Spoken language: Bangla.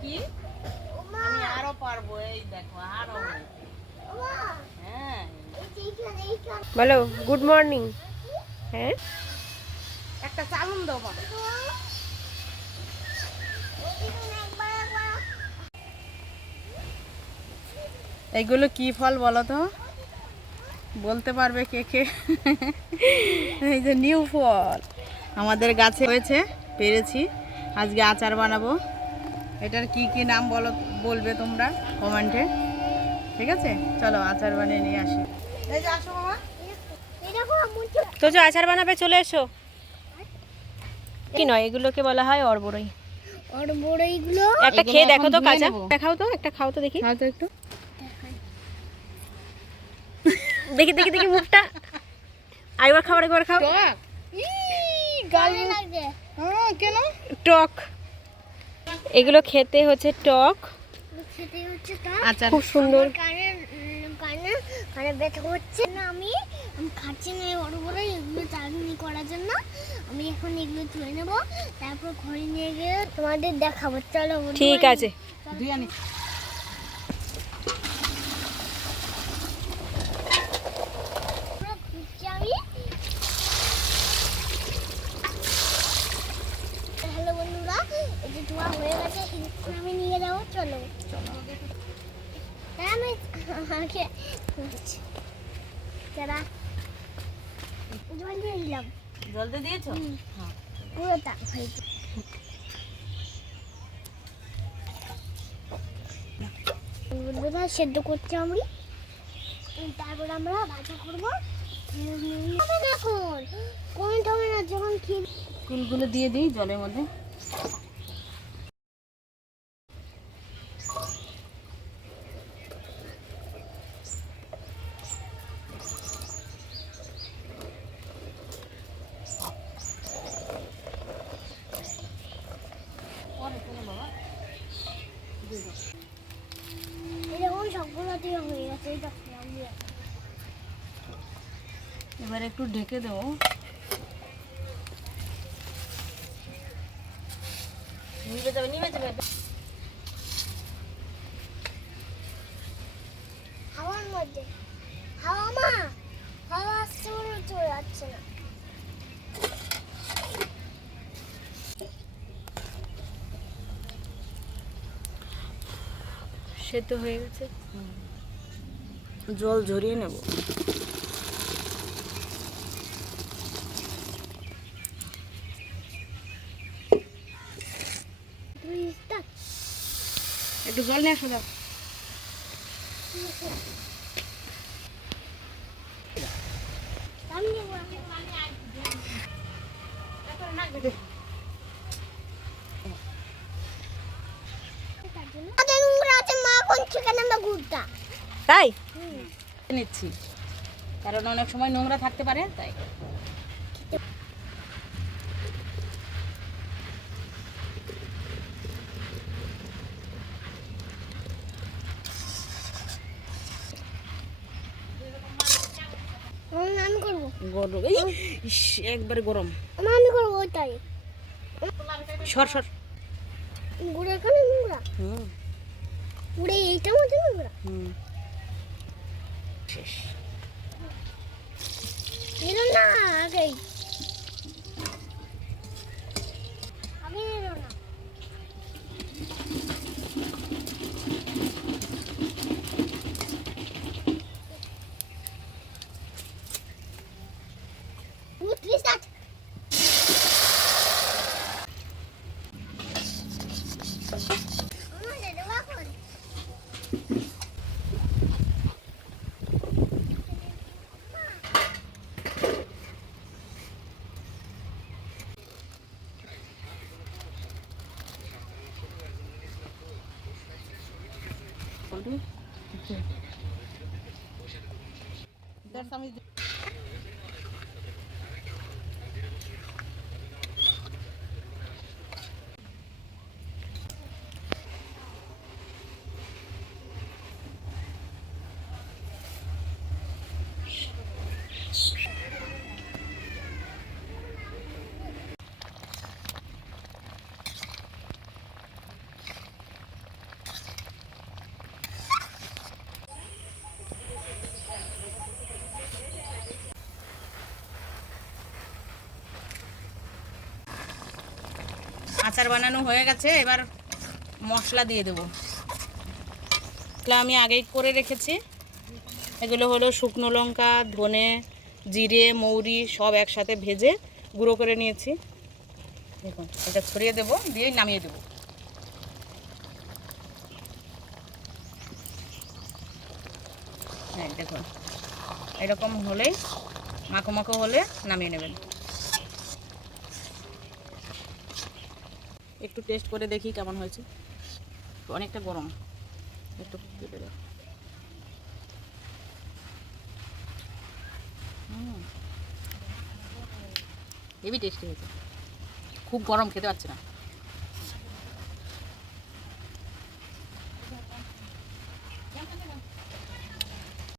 কি আমি আরো পারবো, এই দেখো আরো। হ্যাঁ বলো গুড মর্নিং। হ্যাঁ একটা চালুন দাও বাবা। এইগুলো কি ফল বলো তো, বলতে পারবে কে কে? এই যে নিউ ফল আমাদের গাছে হয়েছে, পেরেছি, আজকে আচার বানাবো। এটার কি কি নাম বলো, বলবে তোমরা কমেন্টে, ঠিক আছে? চলো আচার বানিয়ে নিয়ে আসি। এই যে আসো মামা। তো যে আচার বানাবে চলে এসো। কি নয়, এগুলোকে বলা হয় অরবড়ই। অরবড়ইগুলো একটা খেয়ে দেখো তো, কাঁচা দেখাও তো, একটা খাও তো দেখি। খাও তো একটু। দেখি দেখি দেখি মুখটা। আরেকবার খাও, আরেকবার খাও। গাল লাগে। হ্যাঁ কেন? টক, এগুলো খেতে হচ্ছে টক, খেতে হচ্ছে তা। আচার খুব সুন্দর। কানে কানে কানে ব্যথা হচ্ছে না, আমি খাচ্ছি না অরবড়ই, এগুলো চাটনি করার জন্য। আমি এখন এগুলো ধুয়ে নেবো, তারপর ঘরে নিয়ে গিয়ে তোমাদের দেখাবো। চলো ঠিক আছে। দুই আনি। আমি হ্যালো বন্ধুরা, এই যে ধোয়া হয়ে গেছে, এখন আমি নিয়ে যাবো। চলো হ্যাঁ আমি আমাকে যারা জল দিয়ে দিলাম, জল দিয়ে দিয়েছো? হ্যাঁ পুরোটা হয়েছে। বন্ধুরা সেদ্ধ করছি আমি, তারপর আমরা ভাজা করবো। এখন কমেন্ট হবে না যখন খেয়ে ফুলগুলো দিয়ে দিই জলের মধ্যে। এরকম সবগুলো দিয়ে হয়ে গেছে। এটা খেলাম দিয়ে এবার একটু ঢেকে দেবো। নিভে যাবে, নিভে যাবে। হাওয়ার মধ্যে। হাওয়া মা, হাওয়া আসছে মনে চলে যাচ্ছে না। সেদ্ধ হয়ে গেছে। জল ঝরিয়ে নেব। একটু জল নিয়ে আসো দাও। তাই নিচ্ছি, কারণ অনেক সময় নোংরা থাকতে পারে, তাই। আমি করবো, গরম, ইস, একবারে গরম। আমি করবো ওইটাই। সর সর। গুড়ে এখানে নোংরা, হুম গুড়ে এইটার মধ্যে নোংরা। হুম শেষ। এলো না আগেই, আগে এলো না। আমি আচার বানানো হয়ে গেছে, এবার মশলা দিয়ে দেবো। এগুলো আমি আগেই করে রেখেছি। এগুলো হলো শুকনো লঙ্কা, ধনে, জিরে, মৌরি সব একসাথে ভেজে গুঁড়ো করে নিয়েছি। দেখুন, এটা ছড়িয়ে দেবো, দিয়ে নামিয়ে দেবো। হ্যাঁ দেখুন, এরকম হলেই মাখো মাখো হলে নামিয়ে নেবেন। একটু টেস্ট করে দেখি কেমন হয়েছে। অনেকটা গরম, একটু কেটে দাও। হেভি টেস্টি হয়েছে, খুব গরম, খেতে পারছি না।